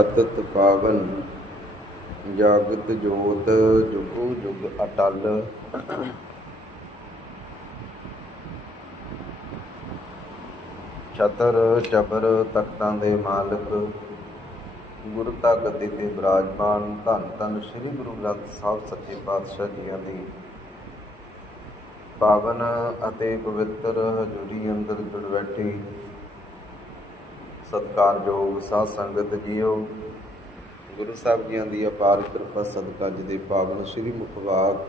ਅਤਤ ਪਾਵਨ ਜਾਗਤ ਜੋਤ ਜੁਗੋ ਜੁਗ ਅਟਲ। ਛਤਰ ਚਬਰ ਤਖਤਾਂ ਦੇ ਮਾਲਕ, ਗੁਰੂ ਤਖਤ ਗੱਦੀ ਤੇ ਬਿਰਾਜਮਾਨ, ਧੰਨ ਧੰਨ ਸ੍ਰੀ ਗੁਰੂ ਗ੍ਰੰਥ ਸਾਹਿਬ ਸੱਚੇ ਪਾਤਸ਼ਾਹ ਜੀਆਂ ਦੀ। ਪਾਵਨ ਅਤੇ ਪਵਿੱਤਰ ਹਜ਼ੂਰੀ ਅੰਦਰ ਜੁੜ ਬੈਠੀ ਸਤਿਕਾਰਯੋਗ ਸਾਧ ਸੰਗਤ ਜੀਓ, ਗੁਰੂ ਸਾਹਿਬ ਜੀਆਂ ਦੀ ਅਪਾਰ ਕਿਰਪਾ ਸਦਕਾ ਜੀ ਪਾਵਨ ਸ੍ਰੀ ਮੁਖਵਾਕ।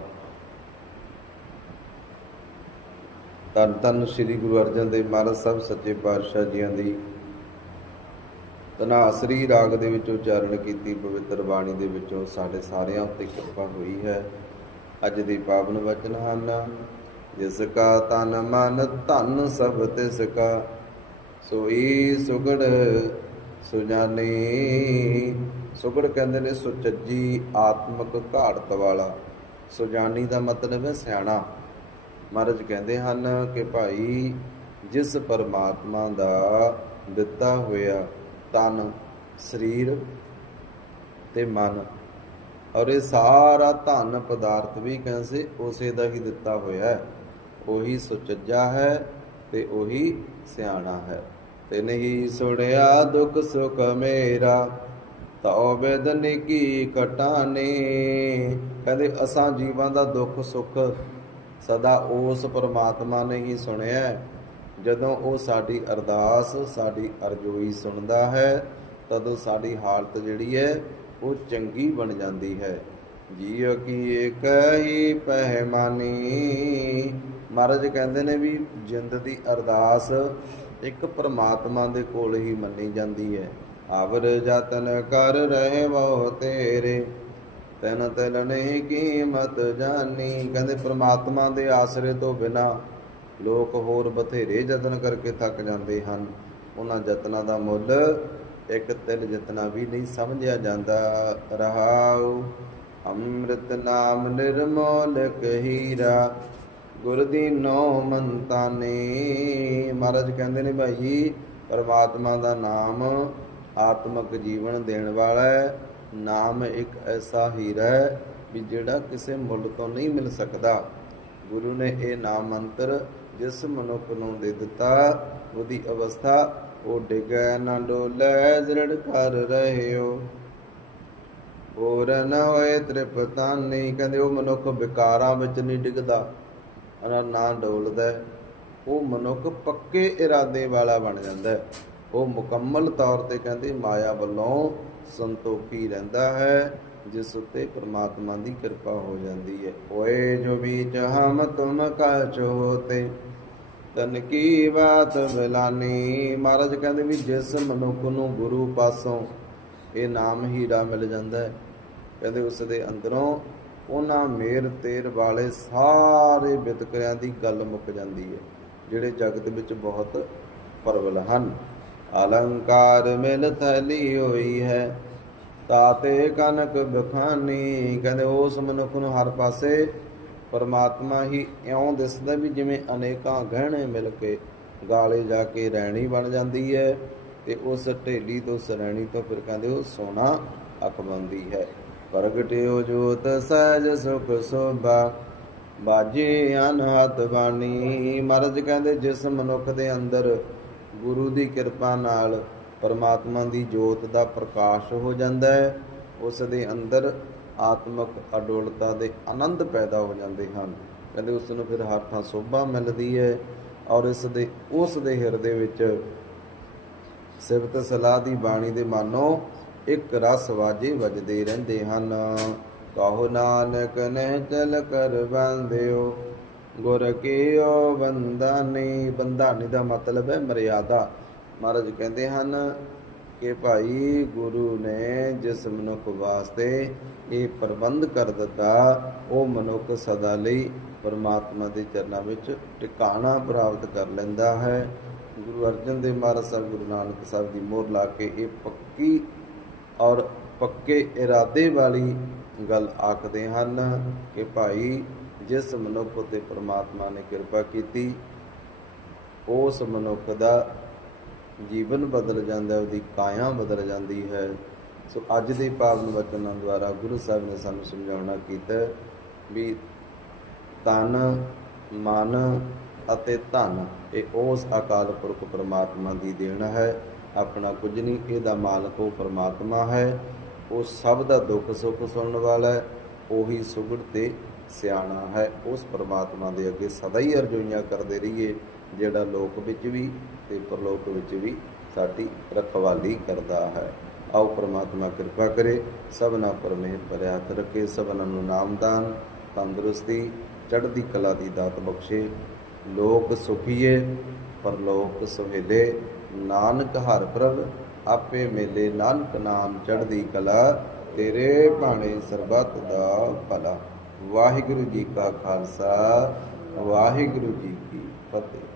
ਧੰਨ ਧੰਨ ਸ੍ਰੀ ਗੁਰੂ ਅਰਜਨ ਦੇਵ ਮਹਾਰਾਜ ਸਾਹਿਬ, ਸੱਚੇ ਪਾਤਸ਼ਾਹ ਜੀਆਂ ਦੀ ਤਨਾਸਰੀ ਰਾਗ ਦੇ ਵਿੱਚ ਉਚਾਰਨ ਕੀਤੀ ਪਵਿੱਤਰ ਬਾਣੀ ਦੇ ਵਿੱਚੋਂ ਸਾਡੇ ਸਾਰਿਆਂ ਉੱਤੇ ਕਿਰਪਾ ਹੋਈ ਹੈ। ਅੱਜ ਦੇ ਪਾਵਨ ਵਚਨ ਹਨ, ਜਿਸ ਕਾ ਤਨ ਮਨ ਧਨ ਸਭ ਤਿਸ ਕਾ ਸੋਈ ਸੁਗੜ ਸੁਜਾਨੀ। ਸੁਗੜ ਕਹਿੰਦੇ ਨੇ ਸੁਚੱਜੀ ਆਤਮਿਕ ਘਾੜਤ ਵਾਲਾ। ਸੁਜਾਨੀ ਦਾ ਮਤਲਬ ਹੈ ਸਿਆਣਾ। ਮਹਾਰਾਜ ਕਹਿੰਦੇ ਹਨ ਕਿ ਭਾਈ, ਜਿਸ ਪਰਮਾਤਮਾ ਦਾ ਦਿੱਤਾ ਹੋਇਆ ਤਨ, ਸਰੀਰ ਤੇ ਮਨ, ਔਰ ਇਹ ਸਾਰਾ ਧਨ ਪਦਾਰਥ ਵੀ ਕਹਿੰਦੇ ਉਸੇ ਦਾ ਹੀ ਦਿੱਤਾ ਹੋਇਆ ਹੈ। ਉਹੀ ਸੁਚੱਜਾ ਹੈ ਤੇ ਉਹੀ ਸਿਆਣਾ ਹੈ। ਤੇ ਨਹੀਂ ਸੁਣਿਆ ਦੁੱਖ ਸੁਖ ਮੇਰਾ ਤਉ ਬੇਦਨੀ ਕੀ ਕਟਾਨੇ ਕਹਿੰਦੇ ਅਸਾਂ ਜੀਵਾਂ ਦਾ ਦੁੱਖ ਸੁੱਖ ਸਦਾ ਉਸ ਪਰਮਾਤਮਾ ਨੇ ਹੀ ਸੁਣਿਆ ਜਦੋਂ ਉਹ ਸਾਡੀ ਅਰਦਾਸ, ਸਾਡੀ ਅਰਜ਼ੋਈ ਸੁਣਦਾ ਹੈ, ਤਦੋਂ ਸਾਡੀ ਹਾਲਤ ਜਿਹੜੀ ਹੈ, ਉਹ ਚੰਗੀ ਬਣ ਜਾਂਦੀ ਹੈ। ਜੀਉ ਕੀ ਏਕ ਹੀ ਪਹਿਮਾਨੀ ਮਹਾਰਾਜ ਕਹਿੰਦੇ ਨੇ ਵੀ ਜਿੰਦ ਦੀ ਅਰਦਾਸ ਇੱਕ ਪਰਮਾਤਮਾ ਦੇ ਕੋਲ ਹੀ ਮੰਨੀ ਜਾਂਦੀ ਹੈ। ਆਵਰ ਯਤਨ ਕਰ ਰਹੇ ਵੋ ਤੇਰੇ, ਤੈਨ ਤੈਨ ਨਹੀਂ ਕੀਮਤ ਜਾਨੀ। ਕਹਿੰਦੇ ਪ੍ਰਮਾਤਮਾ ਦੇ ਆਸਰੇ ਤੋਂ ਬਿਨਾ ਲੋਕ ਹੋਰ ਬਥੇਰੇ ਯਤਨ ਕਰਕੇ ਥੱਕ ਜਾਂਦੇ ਹਨ। ਉਹਨਾਂ ਯਤਨਾਂ ਦਾ ਮੁੱਲ ਇੱਕ ਤਿਲ ਜਿਤਨਾ ਵੀ ਨਹੀਂ ਸਮਝਿਆ ਜਾਂਦਾ। ਰਹਾਉ ਅੰਮ੍ਰਿਤ ਨਾਮ ਨਿਰਮੋਲਕ ਹੀਰਾ। ਗੁਰ ਦੀਨੋ ਮੰਤਾਨੇ ਮਹਾਰਾਜ ਕਹਿੰਦੇ ਨੇ ਭਾਈ, ਪਰਮਾਤਮਾ ਦਾ ਨਾਮ ਆਤਮਿਕ ਜੀਵਨ ਦੇਣ ਵਾਲਾ ਹੈ। ਨਾਮ ਇੱਕ ਐਸਾ ਹੀਰਾ ਹੈ ਵੀ ਜਿਹੜਾ ਕਿਸੇ ਮੁੱਲ ਤੋਂ ਨਹੀਂ ਮਿਲ ਸਕਦਾ। ਗੁਰੂ ਨੇ ਇਹ ਨਾਮ ਮੰਤਰ ਜਿਸ ਮਨੁੱਖ ਨੂੰ ਦੇ ਦਿੱਤਾ, ਉਹਦੀ ਅਵਸਥਾ, ਉਹ ਡਿਗੈ ਨਾ ਡੋਲੇ, ਦ੍ਰਿੜ ਕਰ ਰਹਿਓ। ਹੋਰ ਨ ਹੋਏ ਤ੍ਰਿਪਤਾਨੀ, ਕਹਿੰਦੇ ਉਹ ਮਨੁੱਖ ਵਿਕਾਰਾਂ ਵਿੱਚ ਨਹੀਂ ਡਿੱਗਦਾ। ਨਾ ਡੋਲਦਾ ਹੈ। ਉਹ ਮਨੁੱਖ ਪੱਕੇ ਇਰਾਦੇ ਵਾਲਾ ਬਣ ਜਾਂਦਾ ਉਹ ਮੁਕੰਮਲ ਤੌਰ ਤੇ ਕਹਿੰਦੇ ਮਾਇਆ ਵੱਲੋਂ ਸੰਤੋਖੀ ਰਹਿੰਦਾ ਹੈ, ਜਿਸ ਉੱਤੇ ਪ੍ਰਮਾਤਮਾ ਦੀ ਕਿਰਪਾ ਹੋ ਜਾਂਦੀ ਹੈ। ਓਏ ਜੋ ਬੀਚ ਹਮ ਤੁਮ ਕਾ ਚੋਤੇ, ਤਨ ਕੀ ਬਾਤ ਬਿਲਾਨੀ। ਮਹਾਰਾਜ ਕਹਿੰਦੇ ਵੀ ਜਿਸ ਮਨੁੱਖ ਨੂੰ ਗੁਰੂ ਪਾਸੋਂ ਇਹ ਨਾਮ ਹੀਰਾ ਮਿਲ ਜਾਂਦਾ ਹੈ, ਕਹਿੰਦੇ ਉਸ ਦੇ ਅੰਦਰੋਂ ਉਹਨਾਂ ਮੇਰ ਤੇਰ ਵਾਲੇ ਸਾਰੇ ਵਿਤਕਰਿਆਂ ਦੀ ਗੱਲ ਮੁੱਕ ਜਾਂਦੀ ਹੈ, ਜਿਹੜੇ ਜਗਤ ਵਿੱਚ ਬਹੁਤ ਪ੍ਰਬਲ ਹਨ। ਅਲੰਕਾਰ ਮਿਲ ਥਲੀ ਹੋਈ ਹੈ, ਤਾਤੇ ਕਨਕ ਬਖਾਨੀ, ਕਹਿੰਦੇ ਉਸ ਮਨੁੱਖ ਨੂੰ ਹਰ ਪਾਸੇ ਪਰਮਾਤਮਾ ਹੀ ਇਉਂ ਦਿਸਦਾ ਵੀ ਜਿਵੇਂ ਅਨੇਕਾਂ ਗਹਿਣੇ ਮਿਲ ਕੇ ਗਾਲੇ ਜਾ ਕੇ ਰਹਿਣੀ ਬਣ ਜਾਂਦੀ ਹੈ ਤੇ ਉਸ ਢੇਲੀ ਤੋਂ ਸਰੈਣੀ ਤੋਂ ਫਿਰ ਕਹਿੰਦੇ ਉਹ ਸੋਨਾ ਅਖਬੰਦੀ ਹੈ। ਪ੍ਰਗਟਿਓ ਜੋਤ ਸਹਿਜ ਸੁਖ ਸੋਭਾ। ਬਾਜੇ ਅਨਹਤ ਬਾਣੀ, ਮਹਾਰਾਜ ਕਹਿੰਦੇ, ਜਿਸ ਮਨੁੱਖ ਦੇ ਅੰਦਰ ਗੁਰੂ ਦੀ ਕਿਰਪਾ ਨਾਲ ਪਰਮਾਤਮਾ ਦੀ ਜੋਤ ਦਾ ਪ੍ਰਕਾਸ਼ ਹੋ ਜਾਂਦਾ ਹੈ, ਉਸ ਦੇ ਅੰਦਰ ਆਤਮਿਕ ਅਡੋਲਤਾ ਦੇ ਆਨੰਦ ਪੈਦਾ ਹੋ ਜਾਂਦੇ ਹਨ। ਕਹਿੰਦੇ, ਉਸ ਨੂੰ ਫਿਰ ਹਰ ਥਾਂ ਸੋਭਾ ਮਿਲਦੀ ਹੈ ਔਰ ਇਸ ਦੇ, ਉਸ ਦੇ ਹਿਰਦੇ ਵਿੱਚ ਸਿਫਤ ਸਲਾਹ ਦੀ ਬਾਣੀ ਦੇ ਮਾਨੋ ਇੱਕ ਰਸ ਵਾਜੇ ਵੱਜਦੇ ਰਹਿੰਦੇ ਹਨ। ਕਹੋ ਨਾਨਕ ਨਹਿ ਚਲ ਕਰ ਬੰਦਿਓ ਗੁਰ ਕੀਓ ਬੰਦਾਨੀ ਬੰਦਾਨੀ ਦਾ ਮਤਲਬ ਹੈ ਮਰਿਆਦਾ। ਮਹਾਰਾਜ ਕਹਿੰਦੇ ਹਨ ਕਿ ਭਾਈ ਗੁਰੂ ਨੇ ਜਿਸ ਮਨੁੱਖ ਵਾਸਤੇ ਇਹ ਪ੍ਰਬੰਧ ਕਰ ਦਿੱਤਾ, ਉਹ ਮਨੁੱਖ ਸਦਾ ਲਈ ਪਰਮਾਤਮਾ ਦੇ ਚਰਨਾਂ ਵਿੱਚ ਟਿਕਾਣਾ ਪ੍ਰਾਪਤ ਕਰ ਲੈਂਦਾ ਹੈ। ਗੁਰੂ ਅਰਜਨ ਦੇਵ ਮਹਾਰਾਜ ਸਾਹਿਬ, ਗੁਰੂ ਨਾਨਕ ਸਾਹਿਬ ਦੀ ਮੋਹਰ ਲਾ ਕੇ ਇਹ ਪੱਕੀ ਔਰ ਪੱਕੇ ਇਰਾਦੇ ਵਾਲੀ ਗੱਲ ਆਖਦੇ ਹਨ ਕਿ ਭਾਈ, ਜਿਸ ਮਨੁੱਖ ਉਤੇ ਪ੍ਰਮਾਤਮਾ ਨੇ ਕਿਰਪਾ ਕੀਤੀ, ਉਸ ਮਨੁੱਖ ਦਾ ਜੀਵਨ ਬਦਲ ਜਾਂਦਾ ਉਹਦੀ ਕਾਇਆ ਬਦਲ ਜਾਂਦੀ ਹੈ। ਸੋ ਅੱਜ ਦੇ ਪਾਵਨ ਵਚਨਾਂ ਦੁਆਰਾ ਗੁਰੂ ਸਾਹਿਬ ਨੇ ਸਾਨੂੰ ਸਮਝਾਉਣਾ ਕੀਤਾ ਵੀ ਤਨ, ਮਨ ਅਤੇ ਧਨ, ਇਹ ਉਸ ਅਕਾਲ ਪੁਰਖ ਪਰਮਾਤਮਾ ਦੀ ਦੇਣ ਹੈ। ਆਪਣਾ ਕੁਝ ਨਹੀਂ, ਇਹਦਾ ਮਾਲਕ ਉਹ ਪਰਮਾਤਮਾ ਹੈ। ਉਹ ਸਭ ਦਾ ਦੁੱਖ ਸੁੱਖ ਸੁਣਨ ਵਾਲਾ ਹੈ, ਉਹੀ ਸੁਗੜ ਤੇ ਸਿਆਣਾ ਹੈ। ਉਸ ਪਰਮਾਤਮਾ ਦੇ ਅੱਗੇ ਸਦਾ ਹੀ ਅਰਜ਼ੋਈਆਂ ਕਰਦੇ ਰਹੀਏ, ਜਿਹੜਾ ਲੋਕ ਵਿੱਚ ਵੀ ਤੇ ਪਰਲੋਕ ਵਿੱਚ ਵੀ ਸਾਡੀ ਰਖਵਾਲੀ ਕਰਦਾ ਹੈ। ਆਓ ਪ੍ਰਮਾਤਮਾ ਕਿਰਪਾ ਕਰੇ, ਸਭਨਾ ਪਰ ਮਿਹਰ ਭਰਿਆ ਹੱਥ ਰੱਖੇ, ਸਭਨਾਂ ਨੂੰ ਨਾਮਦਾਨ ਤੰਦਰੁਸਤੀ, ਚੜ੍ਹਦੀ ਕਲਾ ਦੀ ਦਾਤ ਬਖਸ਼ੇ। ਲੋਕ ਸੁਖੀਏ, ਪਰਲੋਕ ਸੁਹੇਲੇ ਨਾਨਕ ਹਰ ਪ੍ਰਭ, ਆਪੇ ਮੇਲੇ ਨਾਨਕ ਨਾਮ ਚੜ੍ਹਦੀ ਕਲਾ, ਤੇਰੇ ਭਾਣੇ ਸਰਬੱਤ ਦਾ ਭਲਾ। ਵਾਹਿਗੁਰੂ ਜੀ ਕਾ ਖਾਲਸਾ, ਵਾਹਿਗੁਰੂ ਜੀ ਕੀ ਫਤਿਹ।